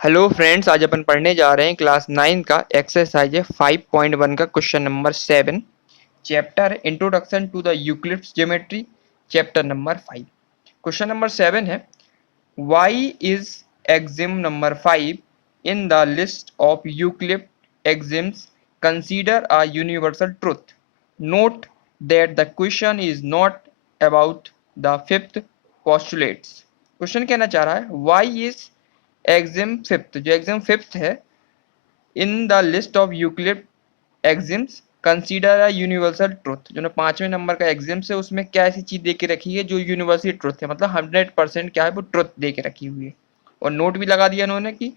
Hello friends, आज अपन पढ़ने जा रहे हैं क्लास 9 का एक्सरसाइज है 5.1 का question number 7। Chapter introduction to the Euclid's geometry, chapter number 5। Question number 7 है, why is axiom number 5 in the list of Euclid axioms consider a universal truth. Note that the question is not about the fifth postulates. Question कहना चाह रहा है why is axiom fifth, जो axiom fifth है, in the list of Euclid axioms consider a universal truth. जो ना 5वें number का एग्जिम्स है उसमें क्या ऐसी चीज दे के रखी है जो यूनिवर्सल ट्रुथ है, मतलब 100% क्या है वो ट्रुथ दे के रखी हुई है। और नोट भी लगा दिया उन्होंने कि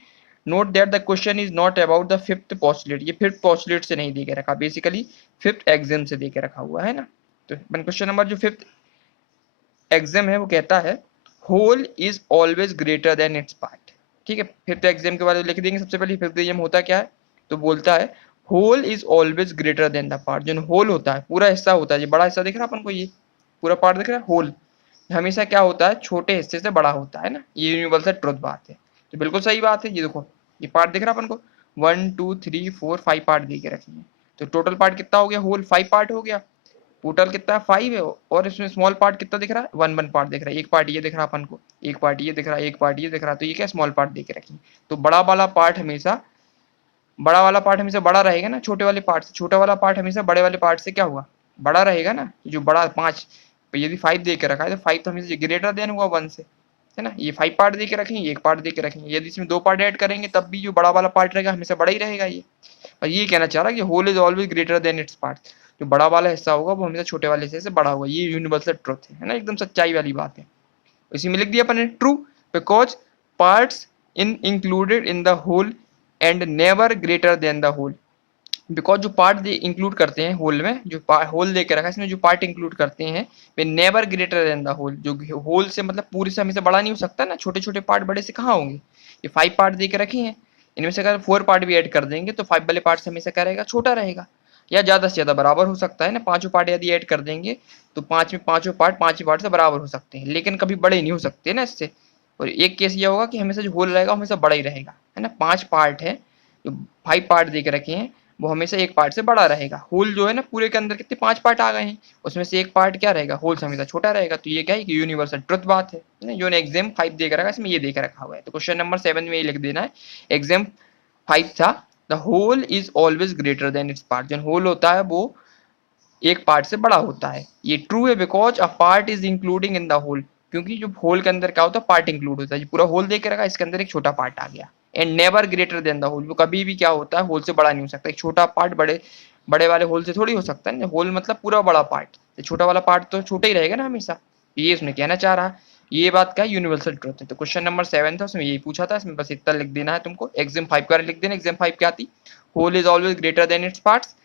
note that the question is not about the fifth postulate. ये फिफ्थ पोस्टुलेट से नहीं दे के रखा, बेसिकली फिफ्थ एग्जिम से दे के रखा हुआ है ना। तो क्वेश्चन नंबर जो फिफ्थ एग्जाम है वो कहता है whole is always greater than its part. ठीक है, फिफ्थ एग्जाम के बाद लिख देंगे। सबसे पहले फिफ्थ एग्जाम होता क्या है, तो बोलता है whole is always greater than the part. जो होल होता है, पूरा हिस्सा होता है, ये बड़ा हिस्सा दिख रहा है अपन को, ये पूरा पार्ट दिख रहा है, होल हमेशा क्या होता है, छोटे हिस्से से बड़ा होता है ना। ये यूनिवर्सल ट्रुथ बात है, तो बिल्कुल सही बात है। ये देखो, ये पार्ट दिख रहा है अपन को, 1 2 3 4 5 पार्ट दे के रखे हैं। तो टोटल पार्ट कितना हो गया, होल 5 पार्ट हो गया। टोटल कितना है, 5 है। और इसमें स्मॉल पार्ट कितना दिख रहा है, 1 1 पार्ट दिख रहा है। एक पार्ट ये दिख रहा है अपन को, एक पार्ट ये दिख रहा है, एक पार्ट ये दिख रहा है। तो ये क्या स्मॉल पार्ट देके रखी। तो बड़ा वाला पार्ट हमेशा बड़ा रहेगा ना छोटे वाले पार्ट से। छोटा वाला पार्ट हमेशा बड़े वाले पार्ट से क्या हुआ, बड़ा रहेगा ना। जो बड़ा 5, यदि 5 दे के रखा है तो 5 तो हमेशा ग्रेटर देन हुआ 1 से, है ना। ये 5 पार्ट दे के रखेंगे, एक पार्ट दे के रखेंगे। यदि इसमें 2 पार्ट ऐड करेंगे तब भी जो बड़ा वाला पार्ट रहेगा हमेशा बड़ा ही रहेगा ये। और ये कहना चाह रहा है कि whole is always greater than its part. जो बड़ा वाला हिस्सा होगा वो हमेशा छोटे वाले हिस्से से बड़ा होगा। ये यूनिवर्सल ट्रुथ है ना, एकदम सच्चाई वाली बात है। इसी में लिख दिया अपन ने true, because parts in included in the whole and never greater than the whole. Because जो पार्ट इंक्लूड करते हैं होल में, जो होल दे के रखा है इसमें, जो पार्ट इंक्लूड करते हैं they never greater than the whole. जो होल से मतलब पूरे से हमेशा बड़ा नहीं हो सकता ना, छोटे छोटे पार्ट बड़े से कहाँ होंगे। ये 5 पार्ट दे के रखे हैं, इनमें से अगर 4 पार्ट भी ऐड कर देंगे तो 5 वाले पार्ट से हमेशा क्या रहेगा, छोटा रहेगा। या ज्यादा से ज्यादा बराबर हो सकता है ना, पांचों पार्ट यदि ऐड कर देंगे तो पांचों पार्ट 5 ही पार्ट से बराबर हो सकते हैं, लेकिन कभी बड़े नहीं हो सकते ना इससे। और एक केस ये होगा कि हमेशा जो होल रहेगा हमेशा बड़ा ही रहेगा, है ना। 5 पार्ट है, जो 5 पार्ट दे के रखे हैं वो हमेशा एक पार्ट से बड़ा रहेगा। होल जो है ना, पूरे के अंदर कितने 5 पार्ट आ गए हैं, उसमें से एक पार्ट क्या रहेगा, होल से हमेशा छोटा रहेगा। तो ये क्या है कि यूनिवर्सल ट्रुथ बात है ना। जो एग्जाम 5 देकर रखा है इसमें ये देकर रखा हुआ है। तो क्वेश्चन नंबर 7 में ये लिख देना है, एग्जाम 5 था the whole is always greater than its part. जो होल होता है वो एक पार्ट से बड़ा होता है। ये ट्रू है because a part is including in the whole. क्योंकि जो होल के अंदर क्या होता है, पार्ट इंक्लूड होता है। पूरा होल देख के रखा, इसके अंदर एक छोटा पार्ट आ गया। And never greater than the whole, वो कभी भी क्या होता है, होल से बड़ा नहीं हो सकता। एक छोटा पार्ट बड़े बड़े वाले होल से थोड़ी हो सकता है ना। होल मतलब पूरा बड़ा पार्ट, तो छोटा वाला पार्ट तो छोटा ही रहेगा ना हमेशा। ये इसमें कहना चाह रहा है, ये बात का यूनिवर्सल ट्रुथ है। तो क्वेश्चन नंबर 7 था, उसमें यही पूछा था। इसमें बस इतना लिख देना है तुमको। एग्जाम 5 का लिख देना, एग्जाम 5 क्या थी, whole is always greater than its parts.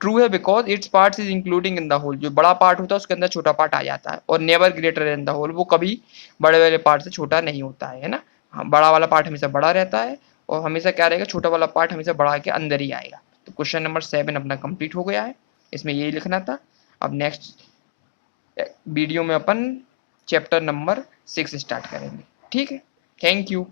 True है because its parts is including in the whole. जो बड़ा पार्ट होता है उसके अंदर छोटा पार्ट आ जाता है। और never greater than the whole, वो कभी बड़े वाले पार्ट से छोटा नहीं होता है ना। हाँ, बड़ा वाला पार्ट हमेशा बड़ा रहता है और हमेशा क्या रहेगा, छोटा वाला पार्ट हमेशा बड़ा के अंदर ही आएगा। तो क्वेश्चन नंबर 7 अपना कंप्लीट हो गया है, इसमें यही लिखना था। अब नेक्स्ट वीडियो में अपन चैप्टर नंबर 6 स्टार्ट करेंगे। ठीक है, थैंक यू।